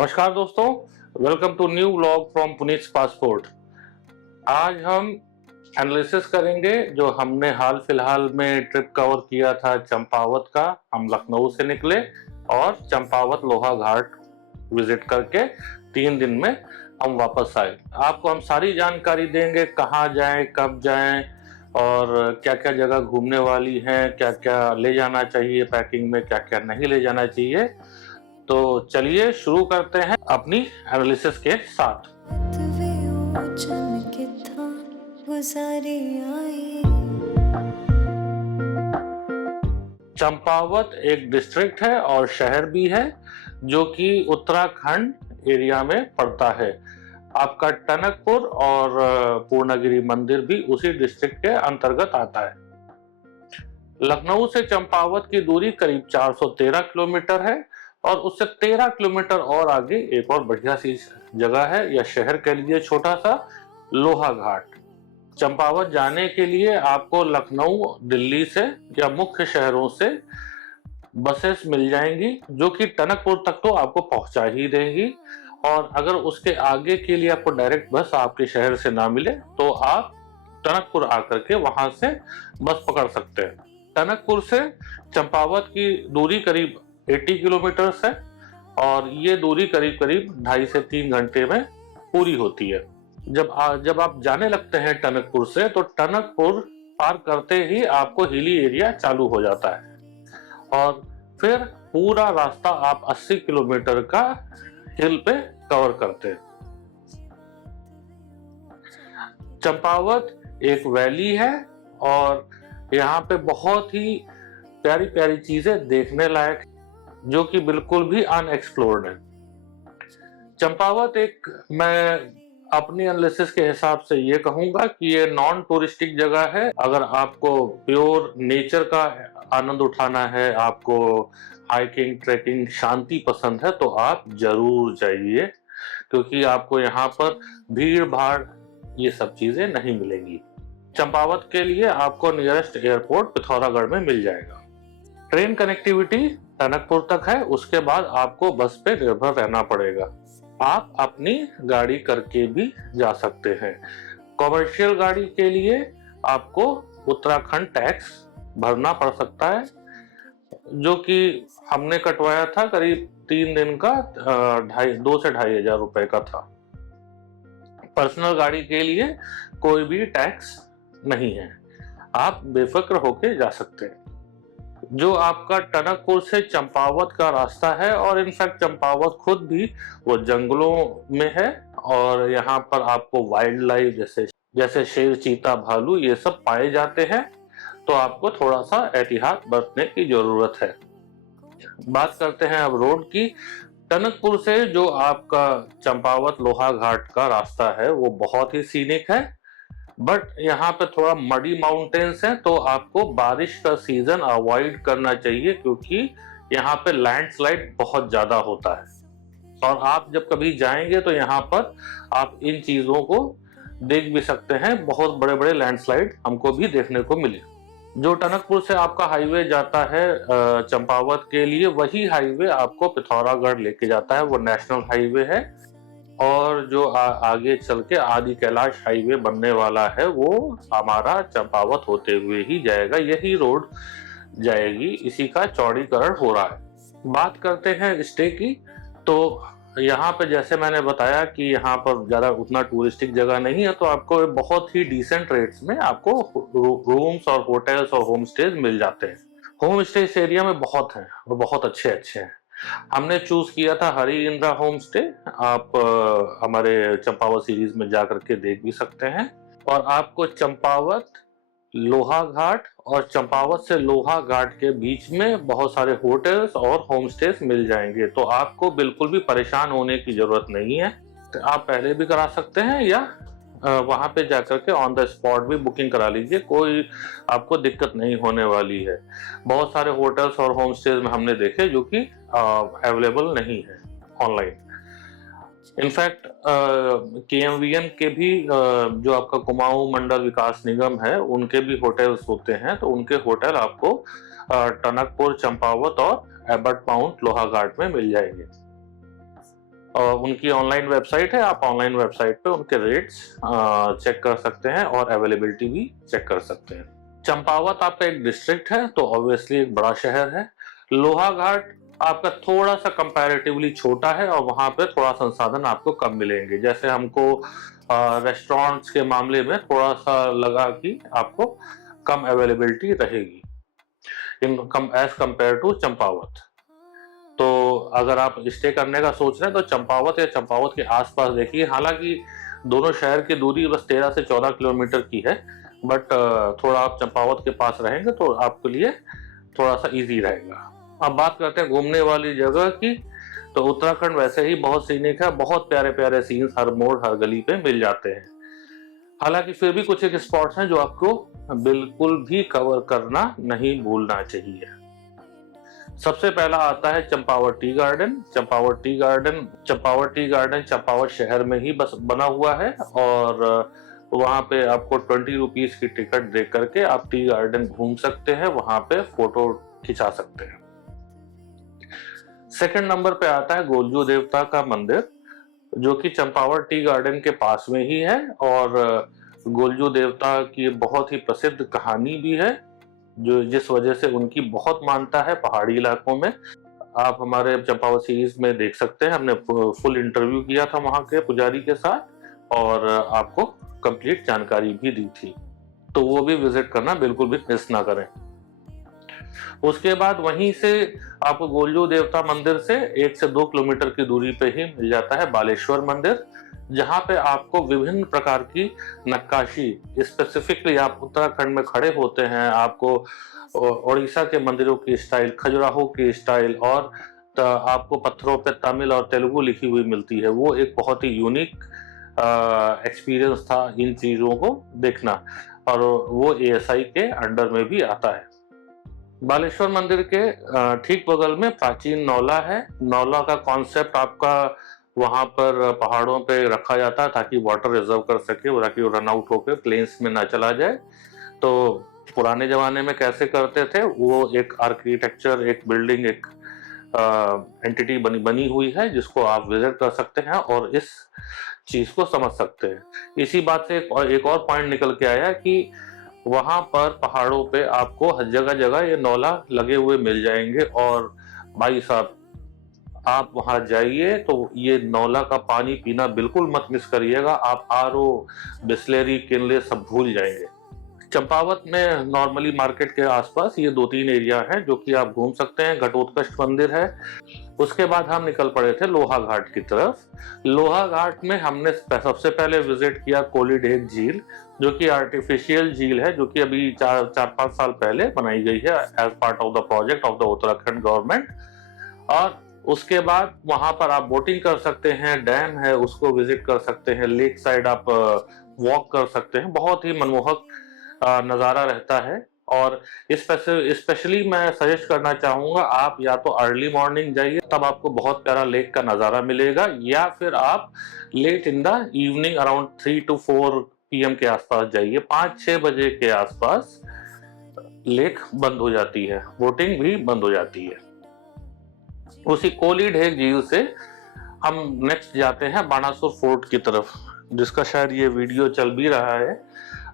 नमस्कार दोस्तों, welcome to new vlog from Puneet passport. आज हम एनालिसिस करेंगे जो हमने हाल फिलहाल में ट्रिप कवर किया था चंपावत का। हम लखनऊ से निकले और चंपावत लोहा घाट विजिट करके 3 दिन में हम वापस आए। आपको हम सारी जानकारी देंगे, कहाँ जाएं, कब जाएं और क्या क्या जगह घूमने वाली हैं, क्या क्या ले जाना चाहिए पैकिंग में, क्या क्या नहीं ले जाना चाहिए। तो चलिए शुरू करते हैं अपनी एनालिसिस के साथ। चंपावत एक डिस्ट्रिक्ट है और शहर भी है जो कि उत्तराखंड एरिया में पड़ता है। आपका टनकपुर और पूर्णगिरी मंदिर भी उसी डिस्ट्रिक्ट के अंतर्गत आता है। लखनऊ से चंपावत की दूरी करीब 413 किलोमीटर है और उससे 13 किलोमीटर और आगे एक और बढ़िया सी जगह है, या शहर कह लीजिए छोटा सा, लोहा घाट। चंपावत जाने के लिए आपको लखनऊ, दिल्ली से या मुख्य शहरों से बसेस मिल जाएंगी जो कि टनकपुर तक तो आपको पहुंचा ही देंगी। और अगर उसके आगे के लिए आपको डायरेक्ट बस आपके शहर से ना मिले तो आप टनकपुर आकर के वहां से बस पकड़ सकते हैं। टनकपुर से चंपावत की दूरी करीब 80 किलोमीटर है और ये दूरी करीब करीब 2.5 से 3 घंटे में पूरी होती है। जब आप जाने लगते हैं टनकपुर से तो टनकपुर पार करते ही आपको हिली एरिया चालू हो जाता है और फिर पूरा रास्ता आप 80 किलोमीटर का हिल पे कवर करते हैं। चंपावत एक वैली है और यहाँ पे बहुत ही प्यारी प्यारी चीजें देखने लायक जो कि बिल्कुल भी अनएक्सप्लोर्ड है। चंपावत मैं अपनी एनालिसिस के हिसाब से ये कहूंगा कि ये नॉन टूरिस्टिक जगह है। अगर आपको प्योर नेचर का आनंद उठाना है, आपको हाइकिंग, ट्रैकिंग, शांति पसंद है तो आप जरूर जाइए, क्योंकि आपको यहाँ पर भीड़ भाड़ ये सब चीजें नहीं मिलेंगी। चंपावत के लिए आपको नियरेस्ट एयरपोर्ट पिथौरागढ़ में मिल जाएगा। ट्रेन कनेक्टिविटी टनकपुर तक है, उसके बाद आपको बस पे निर्भर रहना पड़ेगा। आप अपनी गाड़ी करके भी जा सकते हैं। कॉमर्शियल गाड़ी के लिए आपको उत्तराखंड टैक्स भरना पड़ सकता है, जो कि हमने कटवाया था करीब 3 दिन का 2 से 2.5 हजार रुपए का था। पर्सनल गाड़ी के लिए कोई भी टैक्स नहीं है, आप बेफिक्र होके जा सकते हैं। जो आपका टनकपुर से चंपावत का रास्ता है, और इनफैक्ट चंपावत खुद भी वो जंगलों में है और यहाँ पर आपको वाइल्ड लाइफ जैसे शेर, चीता, भालू ये सब पाए जाते हैं, तो आपको थोड़ा सा एहतियात बरतने की जरूरत है। बात करते हैं अब रोड की। टनकपुर से जो आपका चंपावत लोहा घाट का रास्ता है वो बहुत ही सीनिक है, बट यहाँ पे थोड़ा मडी माउंटेन्स हैं, तो आपको बारिश का सीजन अवॉइड करना चाहिए, क्योंकि यहाँ पे लैंडस्लाइड बहुत ज्यादा होता है। और आप जब कभी जाएंगे तो यहाँ पर आप इन चीजों को देख भी सकते हैं। बहुत बड़े बड़े लैंडस्लाइड हमको भी देखने को मिले। जो टनकपुर से आपका हाईवे जाता है चंपावत के लिए, वही हाईवे आपको पिथौरागढ़ लेके जाता है। वो नेशनल हाईवे है और जो आगे चल के आदि कैलाश हाईवे बनने वाला है वो हमारा चंपावत होते हुए ही जाएगा। यही रोड जाएगी, इसी का चौड़ीकरण हो रहा है। बात करते हैं स्टे की, तो यहाँ पे जैसे मैंने बताया कि यहाँ पर ज्यादा उतना टूरिस्टिक जगह नहीं है, तो आपको बहुत ही डिसेंट रेट्स में आपको रूम्स और होटल्स और होम स्टेज मिल जाते हैं। होम स्टे इस एरिया में बहुत हैं और बहुत अच्छे अच्छे हैं। हमने चूज किया था हरि इंद्रा होम स्टे। आप हमारे चंपावत सीरीज में जाकर के देख भी सकते हैं। और आपको चंपावत, लोहा घाट और चंपावत से लोहा घाट के बीच में बहुत सारे होटल्स और होम स्टेज मिल जाएंगे, तो आपको बिल्कुल भी परेशान होने की जरूरत नहीं है। तो आप पहले भी करा सकते हैं या वहां पे जाकर के ऑन द स्पॉट भी बुकिंग करा लीजिए, कोई आपको दिक्कत नहीं होने वाली है। बहुत सारे होटल्स और होम स्टेज में हमने देखे जो कि अवेलेबल नहीं है ऑनलाइन। इनफैक्ट KMVN के भी जो आपका कुमाऊं मंडल विकास निगम है उनके भी होटल्स होते हैं, तो उनके होटल आपको टनकपुर, चंपावत और एबर्ट माउंट लोहा घाट में मिल जाएंगे। और उनकी ऑनलाइन वेबसाइट है, आप ऑनलाइन वेबसाइट पे उनके रेट्स चेक कर सकते हैं और अवेलेबिलिटी भी चेक कर सकते हैं। चंपावत आपका एक डिस्ट्रिक्ट है तो ऑब्वियसली एक बड़ा शहर है। लोहाघाट आपका थोड़ा सा कंपैरेटिवली छोटा है और वहां पे थोड़ा संसाधन आपको कम मिलेंगे। जैसे हमको रेस्टोरेंट्स के मामले में थोड़ा सा लगा कि आपको कम अवेलेबिलिटी रहेगी इन कम एज कंपेयर टू चंपावत। तो अगर आप स्टे करने का सोच रहे हैं तो चंपावत या चंपावत के आसपास देखिए। हालांकि दोनों शहर की दूरी बस 13 से 14 किलोमीटर की है, बट थोड़ा आप चंपावत के पास रहेंगे तो आपके लिए थोड़ा सा इजी रहेगा। अब बात करते हैं घूमने वाली जगह की। तो उत्तराखंड वैसे ही बहुत सीनिक है, बहुत प्यारे प्यारे सीन्स हर मोड़ हर गली पे मिल जाते हैं। हालांकि फिर भी कुछ एक स्पॉट्स हैं जो आपको बिल्कुल भी कवर करना नहीं भूलना चाहिए। सबसे पहला आता है Champawat tea garden. Champawat tea garden Champawat शहर में ही बस बना हुआ है और वहां पे आपको 20 रुपीज की टिकट दे करके आप टी गार्डन घूम सकते हैं, वहां पे फोटो खिंचा सकते हैं। सेकंड नंबर पे आता है गोलजू देवता का मंदिर, जो कि चंपावत टी गार्डन के पास में ही है और गोलजू देवता की बहुत ही प्रसिद्ध कहानी भी है, जो जिस वजह से उनकी बहुत मान्यता है पहाड़ी इलाकों में। आप हमारे चंपावत सीरीज में देख सकते हैं, हमने फुल इंटरव्यू किया था वहां के पुजारी के साथ और आपको कंप्लीट जानकारी भी दी थी, तो वो भी विजिट करना बिल्कुल भी मिस ना करें। उसके बाद वहीं से आपको गोलजू देवता मंदिर से 1 से 2 किलोमीटर की दूरी पे ही मिल जाता है बालेश्वर मंदिर, जहां पे आपको विभिन्न प्रकार की नक्काशी, स्पेसिफिकली आप उत्तराखंड में खड़े होते हैं, आपको उड़ीसा के मंदिरों की स्टाइल, खजुराहो की स्टाइल और आपको पत्थरों पे तमिल और तेलुगु लिखी हुई मिलती है। वो एक बहुत ही यूनिक एक्सपीरियंस था इन चीजों को देखना, और वो एएसआई के अंडर में भी आता है। बालेश्वर मंदिर के ठीक बगल में प्राचीन नौला है। नौला का कॉन्सेप्ट आपका वहां पर पहाड़ों पे रखा जाता है ताकि वाटर रिजर्व कर सके, ताकि रन आउट होकर प्लेन्स में ना चला जाए। तो पुराने जमाने में कैसे करते थे, वो एक आर्किटेक्चर, एक बिल्डिंग, एक एंटिटी बनी हुई है जिसको आप विजिट कर सकते हैं और इस चीज को समझ सकते हैं। इसी बात से एक और पॉइंट निकल के आया कि वहां पर पहाड़ों पे आपको हर जगह जगह ये नौला लगे हुए मिल जाएंगे और भाई साहब आप वहां जाइए तो ये नौला का पानी पीना बिल्कुल मत मिस करिएगा। आप आरओ, बिस्लेरी, किनले सब भूल जाएंगे। चंपावत में नॉर्मली मार्केट के आसपास ये 2-3 एरिया हैं जो कि आप घूम सकते हैं। घटोत्कच मंदिर है। उसके बाद हम निकल पड़े थे लोहा घाट की तरफ। लोहा घाट में हमने सबसे पहले विजिट किया कोलीढेग झील, जो कि आर्टिफिशियल झील है, जो कि अभी 4-5 साल पहले बनाई गई है as part of the project of the Uttarakhand government. और उसके बाद वहां पर आप बोटिंग कर सकते हैं, डैम है उसको विजिट कर सकते हैं, लेक साइड आप वॉक कर सकते हैं। बहुत ही मनमोहक नज़ारा रहता है। और स्पेशली मैं सजेस्ट करना चाहूंगा, आप या तो अर्ली मॉर्निंग जाइए, तब आपको बहुत प्यारा लेक का नज़ारा मिलेगा, या फिर आप late in the evening around 3 to 4 PM के आसपास जाइए। 5-6 बजे के आसपास लेक बंद हो जाती है, बोटिंग भी बंद हो जाती है। उसी कोलीढेग झील से हम नेक्स्ट जाते हैं बाणासुर फोर्ट की तरफ, जिसका शायद ये वीडियो चल भी रहा है।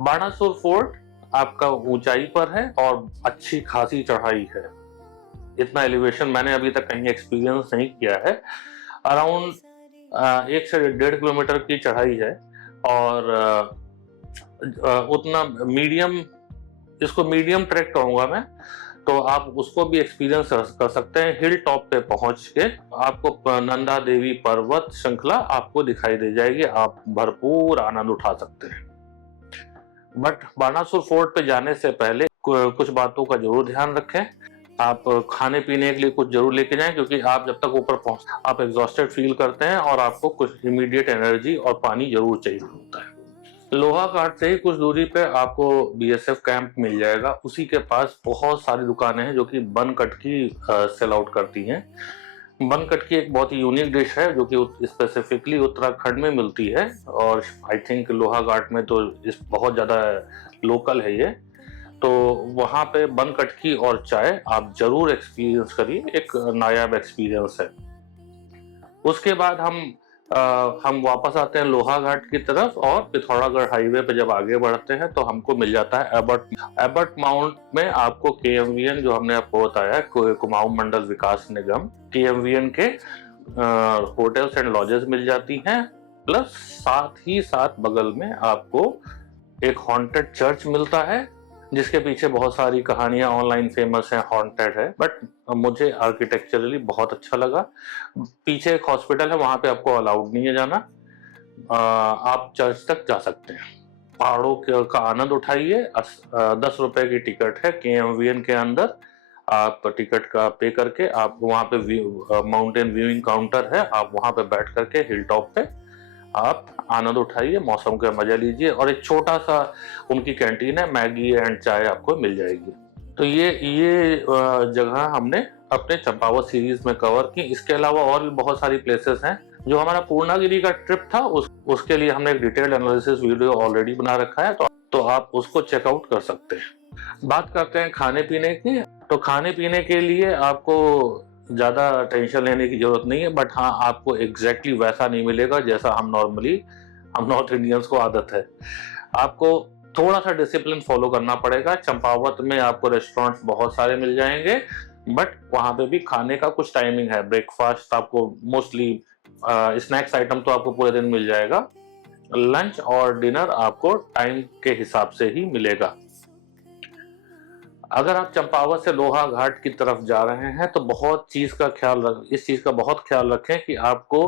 बाणासुर फोर्ट आपका ऊंचाई पर है और अच्छी खासी चढ़ाई है। इतना एलिवेशन मैंने अभी तक कहीं एक्सपीरियंस नहीं किया है। अराउंड 1 से 1.5 किलोमीटर की चढ़ाई है और उतना मीडियम, इसको मीडियम ट्रैक कहूंगा मैं, तो आप उसको भी एक्सपीरियंस कर सकते हैं। हिल टॉप पे पहुंच के आपको नंदा देवी पर्वत श्रृंखला आपको दिखाई दे जाएगी, आप भरपूर आनंद उठा सकते हैं। बट बाणासुर फोर्ट पे जाने से पहले कुछ बातों का जरूर ध्यान रखें। आप खाने पीने के लिए कुछ जरूर लेके जाएं, क्योंकि आप जब तक ऊपर पहुंच आप एग्जॉस्टेड फील करते हैं और आपको कुछ इमीडिएट एनर्जी और पानी जरूर चाहिए होता है। लोहा घाट से ही कुछ दूरी पे आपको बीएसएफ कैंप मिल जाएगा। उसी के पास बहुत सारी दुकानें हैं जो कि बन कटकी सेल आउट करती हैं। बन कटकी एक बहुत ही यूनिक डिश है जो कि स्पेसिफिकली उत्तराखंड में मिलती है और आई थिंक लोहा घाट में तो इस बहुत ज़्यादा लोकल है ये। तो वहाँ पे बन कटकी और चाय आप जरूर एक्सपीरियंस करिए, एक नायाब एक्सपीरियंस है। उसके बाद हम वापस आते हैं लोहा घाट की तरफ और पिथौरागढ़ हाईवे पे जब आगे बढ़ते हैं तो हमको मिल जाता है एबर्ट माउंट में आपको केएमवीएन, जो हमने आपको बताया कुमाऊं मंडल विकास निगम, केएमवीएन के होटल्स एंड लॉजेस मिल जाती हैं। प्लस साथ ही साथ बगल में आपको एक हॉन्टेड चर्च मिलता है, जिसके पीछे बहुत सारी कहानियां ऑनलाइन फेमस हैं, हॉन्टेड है, बट मुझे आर्किटेक्चरली बहुत अच्छा लगा। पीछे एक हॉस्पिटल है, वहां पे आपको अलाउड नहीं है जाना, आप चर्च तक जा सकते हैं। पहाड़ों का आनंद उठाइए। 10 रुपए की टिकट है केएमवीएन के अंदर। आप टिकट का पे करके आप वहां पे माउंटेन व्यूइंग काउंटर है, आप वहां पे बैठ करके हिल टॉप पे आप आनंद उठाइए, मौसम का मजा लीजिए, और एक छोटा सा उनकी कैंटीन है, मैगी एंड चाय आपको मिल जाएगी। तो ये जगह हमने अपने चंपावत सीरीज में कवर की। इसके अलावा और भी बहुत सारी प्लेसेस हैं। जो हमारा पूर्णागिरी का ट्रिप था उसके लिए हमने एक डिटेल्ड एनालिसिस वीडियो ऑलरेडी बना रखा है, तो आप उसको चेकआउट कर सकते हैं। बात करते हैं खाने पीने की। तो खाने पीने के लिए आपको ज्यादा टेंशन लेने की जरूरत नहीं है, बट हाँ, आपको एग्जैक्टली वैसा नहीं मिलेगा जैसा हम नॉर्थ इंडियंस को आदत है। आपको थोड़ा सा डिसिप्लिन फॉलो करना पड़ेगा। चंपावत में आपको रेस्टोरेंट्स बहुत सारे मिल जाएंगे, बट वहां पे भी खाने का कुछ टाइमिंग है। ब्रेकफास्ट आपको मोस्टली, स्नैक्स आइटम तो आपको पूरे दिन मिल जाएगा। लंच और डिनर आपको टाइम के हिसाब से ही मिलेगा। अगर आप चंपावत से लोहा घाट की तरफ जा रहे हैं तो इस चीज का बहुत ख्याल रखें कि आपको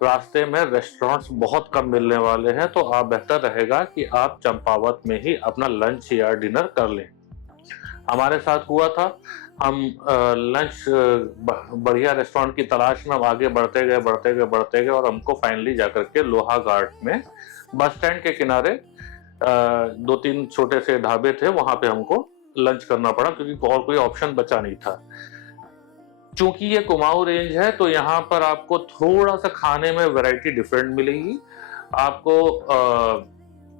रास्ते में रेस्टोरेंट्स बहुत कम मिलने वाले हैं, तो आप बेहतर रहेगा कि आप चंपावत में ही अपना लंच या डिनर कर लें। हमारे साथ हुआ था, हम लंच बढ़िया रेस्टोरेंट की तलाश में आगे बढ़ते गए और हमको फाइनली जाकर के लोहा घाट में बस स्टैंड के किनारे 2-3 छोटे से ढाबे थे, वहां पे हमको लंच करना पड़ा क्योंकि और कोई ऑप्शन बचा नहीं था। चूंकि ये कुमाऊं रेंज है तो यहाँ पर आपको थोड़ा सा खाने में वैरायटी डिफरेंट मिलेगी। आपको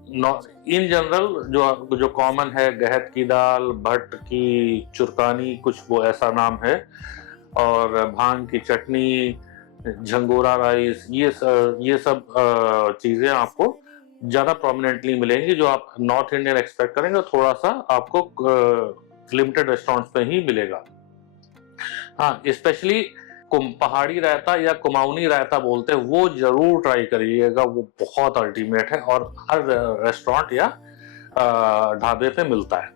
इन जनरल जो कॉमन है, गहत की दाल, भट्ट की चुरकानी, कुछ वो ऐसा नाम है, और भांग की चटनी, झंगोरा राइस, ये सब चीजें आपको ज्यादा प्रोमिनेंटली मिलेंगी। जो आप नॉर्थ इंडियन एक्सपेक्ट करेंगे थोड़ा सा आपको लिमिटेड रेस्टोरेंट्स पे ही मिलेगा। हाँ, स्पेशली पहाड़ी रायता या कुमाऊनी रायता बोलते हैं, वो जरूर ट्राई करिएगा, वो बहुत अल्टीमेट है और हर रेस्टोरेंट या ढाबे पे मिलता है।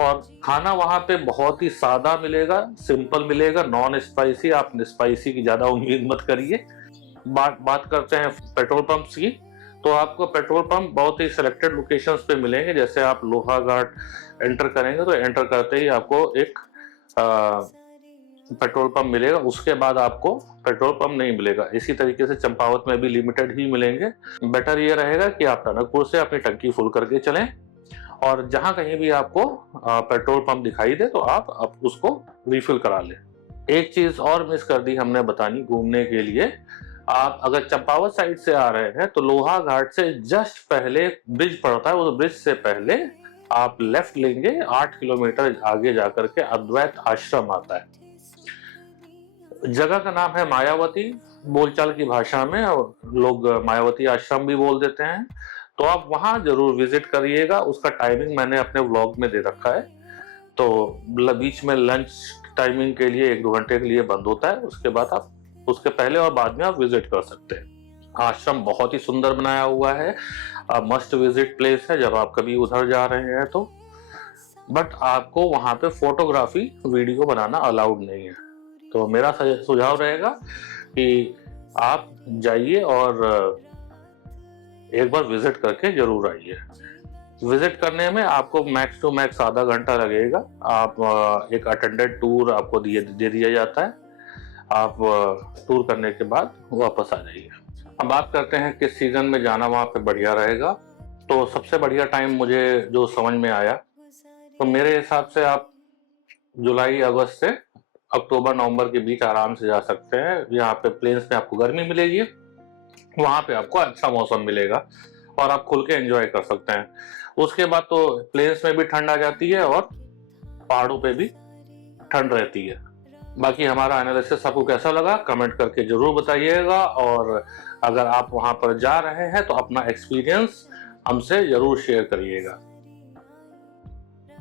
और खाना वहां पे बहुत ही सादा मिलेगा, सिंपल मिलेगा, नॉन स्पाइसी। आप स्पाइसी की ज्यादा उम्मीद मत करिए। बात करते हैं पेट्रोल पंप्स की। तो आपको पेट्रोल पंप बहुत ही सिलेक्टेड लोकेशंस पे मिलेंगे। जैसे आप लोहा घाट एंटर करेंगे तो एंटर करते ही आपको एक पेट्रोल पंप मिलेगा, उसके बाद आपको पेट्रोल पंप नहीं मिलेगा। इसी तरीके से चंपावत में भी लिमिटेड ही मिलेंगे। बेटर ये रहेगा कि आप टनकपुर से अपनी टंकी फुल करके चलें, और जहां कहीं भी आपको पेट्रोल पंप दिखाई दे तो आप उसको रिफिल करा लें। एक चीज और मिस कर दी हमने बतानी घूमने के लिए। आप अगर चंपावत साइड से आ रहे हैं तो लोहा घाट से जस्ट पहले ब्रिज पड़ता है, उस ब्रिज से पहले आप लेफ्ट लेंगे, 8 किलोमीटर आगे जाकर के अद्वैत आश्रम आता है। जगह का नाम है मायावती, बोलचाल की भाषा में लोग मायावती आश्रम भी बोल देते हैं। तो आप वहां जरूर विजिट करिएगा। उसका टाइमिंग मैंने अपने व्लॉग में दे रखा है। तो बीच में लंच टाइमिंग के लिए 1-2 घंटे के लिए बंद होता है, उसके बाद आप उसके पहले और बाद में आप विजिट कर सकते हैं। आश्रम बहुत ही सुंदर बनाया हुआ है, मस्ट विजिट प्लेस है जब आप कभी उधर जा रहे हैं तो। बट आपको वहां पे फोटोग्राफी वीडियो बनाना अलाउड नहीं है। तो मेरा सुझाव रहेगा कि आप जाइए और एक बार विजिट करके जरूर आइए। विजिट करने में आपको मैक्स टू मैक्स आधा घंटा लगेगा। आप एक अटेंडेड टूर आपको दे दिया जाता है। आप टूर करने के बाद वापस आ जाइए। अब बात करते हैं किस सीजन में जाना वहाँ पे बढ़िया रहेगा। तो सबसे बढ़िया टाइम मुझे जो समझ में आया, तो मेरे हिसाब से आप जुलाई अगस्त से अक्टूबर नवंबर के बीच आराम से जा सकते हैं। यहाँ पे प्लेन्स में आपको गर्मी मिलेगी, वहाँ पे आपको अच्छा मौसम मिलेगा और आप खुल के एंजॉय कर सकते हैं। उसके बाद तो प्लेन्स में भी ठंड आ जाती है और पहाड़ों पे भी ठंड रहती है। बाकी हमारा एनालिसिस आपको कैसा लगा कमेंट करके जरूर बताइएगा, और अगर आप वहां पर जा रहे हैं तो अपना एक्सपीरियंस हमसे जरूर शेयर करिएगा।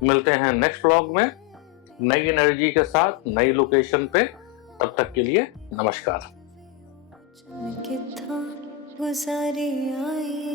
मिलते हैं नेक्स्ट व्लॉग में नई एनर्जी के साथ नई लोकेशन पे। तब तक के लिए नमस्कार। गुजारे आई